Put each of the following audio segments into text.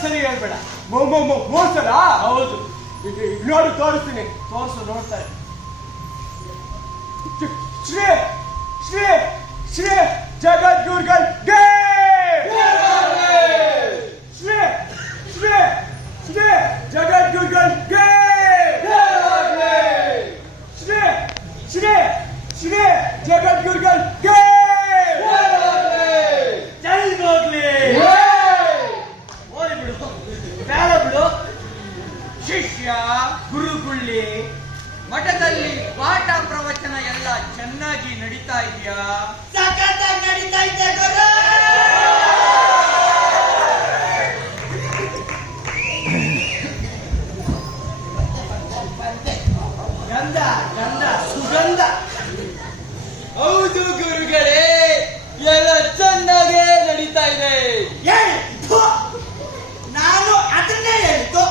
ಇನ್ನೊಂದ್ಸರಿ ಹೇಳ್ಬೇಡ. ಮೂರ್ಸಲ? ಹೌದು. ನೋಡು, ತೋರಿಸ್ತೀನಿ. ತೋರ್ಸು, ನೋಡ್ತಾರೆ. ಶ್ರೀ ಶ್ರೀ ಶ್ರೀ ಜಗದ್ಗುರುಗಳಿಗೆ ಶ್ರೀ ಶ್ರೀ ಶ್ರೀ ಜಗದ್ಗುರುಗಳಿಗೆ ಶ್ರೀ ಶ್ರೀ ಶ್ರೀ ಜಗದ್ಗುರುಗಳಿಗೆ ಜೈ ಹೋಗ್ಲಿ. ಓಡಿ ಬಿಡು, ಬೇಡ ಬಿಡು. ಶಿಷ್ಯ ಗುರುಗುಳ್ಳಿ ಮಠದಲ್ಲಿ ಪಾಠ ಪ್ರವಚನ ಎಲ್ಲ ಚೆನ್ನಾಗಿ ನಡೀತಾ ಇದೆಯಾ? ಸಖತ್ತಾಗಿ ನಡೀತಾ ಇದೆ ಗುರು. ಗಂಧ ಗಂಧ ಸುಗಂಧ. ಹೌದು ಗುರುಗಳೇ, ಎಲ್ಲ ಚೆನ್ನಾಗೇ ನಡೀತಾ ಇದೆ. ನಾನು ಅದನ್ನೇ ಹೇಳಿದ್ದು.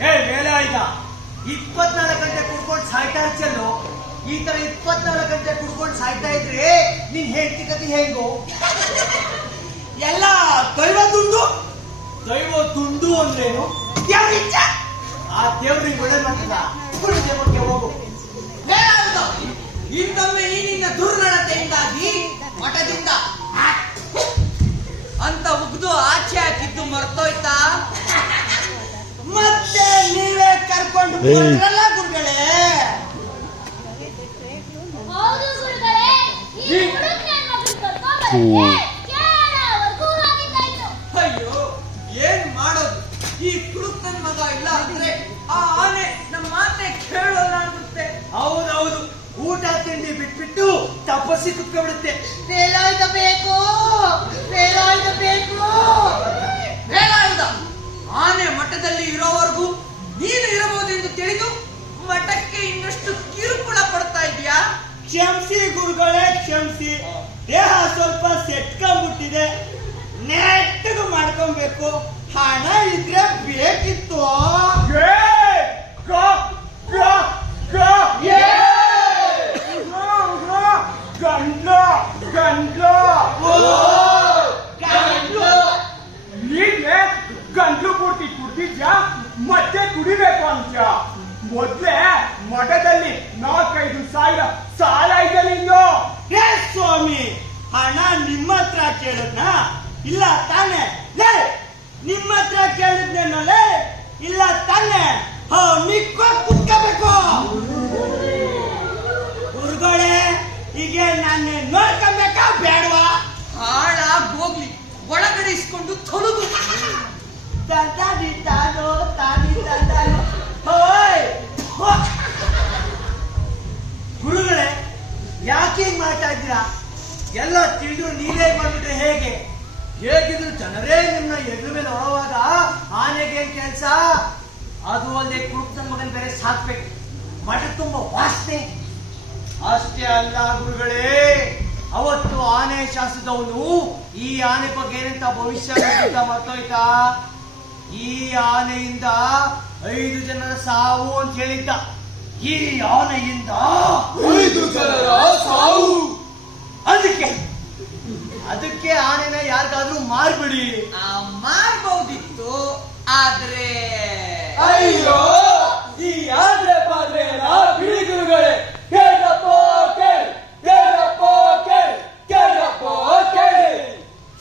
ಬೇರೆ ಆಯ್ತ 24 ಗಂಟೆ ಕುಡ್ಕೊಂಡು ಸಾಯ್ತಾ ಇರ್ಚಲ್ಲು. ಈ ತರ 24 ಗಂಟೆ ಕುಡ್ಕೊಂಡು ಸಾಯ್ತಾ ಇದ್ರೆ ನೀನ್ ಹೇಳ್ತಿ ಕತಿ ಹೆಂಗು? ಎಲ್ಲ ದೈವ ದುಂಡು. ದೈವ ದುಂಡು ಅಂದ್ರೇನು? ದೇವ್ರಿಚ್ಛ. ಆ ದೇವ್ರಿಗೆ ಒಳ್ಳೆ ಮಾಡ್ತದ. ದೇವಕ್ಕೆ ಹೋಗು. ಇನ್ನೊಮ್ಮೆ ಈ ನಿನ್ನ ದುರ್ನಡತೆಯಿಂದಾಗಿ ಮಠದಿಂದ ಅಂತ ಉಗ್ದು ಆಚೆ ಹಾಕಿದ್ದು ಮರ್ತೋಯ್ತಾ? ಮತ್ತೆ ನೀವೇ ಕರ್ಕೊಂಡು ಹೋದ್ರಲ್ಲ ಗುರುಗಳೇ. ಹೌದು ಗುರುಗಳೇ, ಈ ಹುಡುಗನ ಮಗನ ಕರ್ಕೊಂಡ್ಬರಕ್ಕೆ ಕೇರಳವರೆಗೂ ಹೋಗಿದ್ದಾಯ್ತು. ಅಯ್ಯೋ, ಏನ್ ಮಾಡೋದು? ಈ ಕುಡುಕನ ಮಗ ಇಲ್ಲ ಅಂದ್ರೆ ಆ ಆನೆ ನಮ್ಮ ಮಾತೆ ಕೇಳೋಲ್ಲ ಅನ್ಸುತ್ತೆ. ಹೌದೌದು, ಊಟ ತಿಂಡಿ ಬಿಟ್ಬಿಟ್ಟು ತಪಸ್ಸಿ ಕುತ್ಕೊಂಡ್ಬಿಡುತ್ತೆ. ವೇಲಾಯುಧ ಬೇಕು, ವೇಲಾಯುಧ ಬೇಕು, ವೇಲಾಯುಧ. ಆನೆ ಮಠದಲ್ಲಿ ಇರೋವರೆಗೂ ನೀನು ಇರಬಹುದು ಎಂದು ತಿಳಿದು ಮಠಕ್ಕೆ ಇನ್ನಷ್ಟು ಕಿರುಕುಳ ಪಡ್ತಾ ಇದೆಯಾ? ಕ್ಷಮಿಸಿ ಗುರುಗಳೇ, ಕ್ಷಮಿಸಿ. ದೇಹ ಸ್ವಲ್ಪ ಸೆಟ್ಕೊಂಡ್ಬಿಟ್ಟಿದೆ, ನೆಟ್ಟಗೆ ಮಾಡ್ಕೊಬೇಕು. ಹಣ ಇದ್ರೆ ಬೇಕಿತ್ತು. ಗಂಟ್ಲು ಪೂರ್ತಿ ಕುಡ್ದಿದ್ಯಾ, ಮತ್ತೆ ಕುಡಿಬೇಕು ಅಂತ. ಮೊದ್ಲೇ ಮಠದಲ್ಲಿ 4-5 ಸಾವಿರ ಸಾಲ ಇದೆ ನಿಂದು. ಸ್ವಾಮಿ, ಹಣ ನಿಮ್ಮ ಹತ್ರ ಕೇಳದ್ನ? ಇಲ್ಲ ತಾನೆ? ನಿಮ್ಮ ಹತ್ರ ಕೇಳಿದ್ನೇನೋಲೆ? ಇಲ್ಲ ತಾನೆ? ಮಿಕ್ಕ ಕುತ್ಕೋಬೇಕು. ಗುರುಗಳೇ, ಈಗ ನಾನು ನೋಡ್ಕೊಬೇಕಾ ಬೇಡವಾ? ಹಾಳಾಗ್ ಹೋಗ್ಲಿ, ಒಳಗಡೆ ಇಸ್ಕೊಂಡು ತೊಲಗು. ಗುರುಗಳೇ, ಯಾಕೆ ಹಿಂಗ್ ಮಾಡ್ತಾ ಇದ್ದೀರಾ? ಎಲ್ಲ ತಿಳಿದು ನೀವೇ ಮಾಡ್ಬಿಟ್ರೆ ಹೇಗೆ? ಹೇಗಿದ್ರು ಜನರೇ ನಿಮ್ಮ ಎದುರು ಮೇಲೆ ಹೊರವಾಗ ಆನೆಗೆ ಕೆಲಸ. ಅದು ಅಲ್ಲದೆ ಕುರುಕ್ತನ ಮಗನ್ ಬೇರೆ ಸಾಕ್ಬೇಕು. ಮಠ ತುಂಬ ವಾಸನೆ. ಅಷ್ಟೇ ಅಲ್ಲ ಗುರುಗಳೇ, ಅವತ್ತು ಆನೆ ಶಾಸ್ತ್ರದವನು ಈ ಆನೆ ಬಗ್ಗೆ ಏನಂತ ಭವಿಷ್ಯ ಮರ್ತೋಯ್ತಾ? ಈ ಆನೆಯಿಂದ 5 ಜನರ ಸಾವು ಅಂತ ಹೇಳಿದ್ದ. ಈ ಆನೆಯಿಂದ 5 ಜನರ ಸಾವು. ಅದಕ್ಕೆ ಆನೆನ ಯಾರಿಗಾದ್ರೂ ಮಾರ್ಬಿಡಿ. ಮಾರ್ಬಹುದಿತ್ತು, ಆದ್ರೆ ಅಯ್ಯೋ, ಈ ಆದ್ರೆ ಪಾದ್ರೆ ಬಿಡಿ ಗುರುಗಳೇ.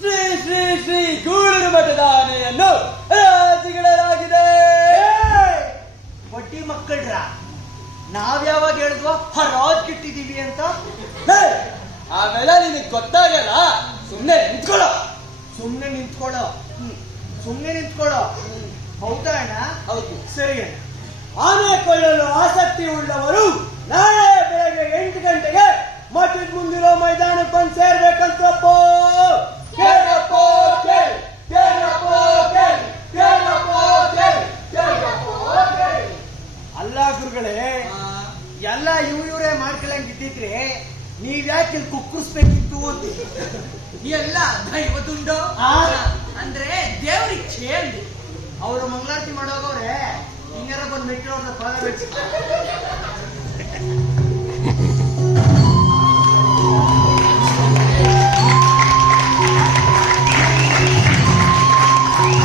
ಶ್ರೀ ಶ್ರೀ ಶ್ರೀ ಗೂಳೂರು ಮಠದ ಆನೆಯನ್ನು ರಾಜಿಗಳಾಗಿದೆ. ಬಡ್ಡಿ ಮಕ್ಕಳ್ರ, ನಾವ್ಯಾವಾಗ ಹೇಳಿದ್ವಾ ಹರಾಜ್ ಕಿಟ್ಟಿದೀವಿ ಅಂತ? ಆಮೇಲೆ ನಿನಗೆ ಗೊತ್ತಾಗಲ್ಲ. ಸುಮ್ನೆ ನಿಂತ್ಕೊಳ್ಳೋ. ಸುಮ್ನೆ ನಿಂತ್ಕೊಳ್ಳೋ. ಹೌದಾ ಅಣ್ಣ? ಹೌದು. ಸರಿ ಅಣ್ಣ. ಆನೆ ಕೊಳ್ಳಲು ಆಸಕ್ತಿ ಉಳ್ಳವರು ನಾಳೆ ಬೆಳಗ್ಗೆ 8 ಗಂಟೆಗೆ ಮಠದ ಮುಂದಿರೋ ಮೈದಾನಕ್ಕೆ ಬಂದು ಸೇರ್ಬೇಕಂತಪ್ಪ. ಅಲ್ಲ ಗುರುಗಳೇ, ಎಲ್ಲ ಇವರೇ ಮಾಡ್ಕೊಳ್ಳಂಗಿದ್ದಿದ್ರೆ ನೀವ್ಯಾಕೆ ಇಲ್ಲಿ ಕುಕ್ಕರಿಸ್ಬೇಕಿತ್ತು ಅಂತ. ಎಲ್ಲ ದೈವದುಂಡು ಅಂದ್ರೆ ದೇವ್ರಿಚ್ಛೆ ಅಂದು. ಅವರು ಮಂಗಳಾರತಿ ಮಾಡೋಗವ್ರೆ, ಹಿಂಗಾರ ಬಂದು ಮೆಟ್ಟಿರೋರ್ನ ತೊಳೆದ